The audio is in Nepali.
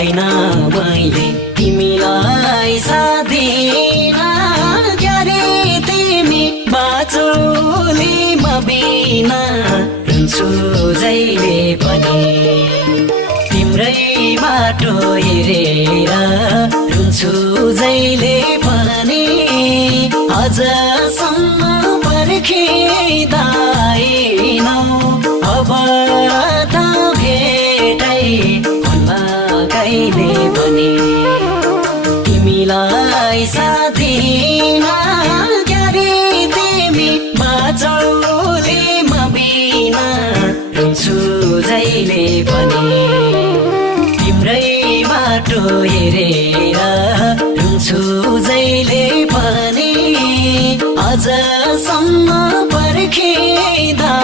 पाइन मैले तिमीलाई साथ दिन क्यारे तिमी बाँचोली म बिना रुन्छु जहिले पनि तिम्रै बाटो हेरेर रुन्छु जहिले पनि अझसम्म पर्खिँदैनौ अब त भेटै हुन्न कहिले पनि तिमीलाई साथ दिन क्यारे तिमी बाँचौली म बिना रुन्छु जहिले पनि तिम्रै बाटो हेरेर रुन्छु जहिले पनि अझसम्म पर्खिँदा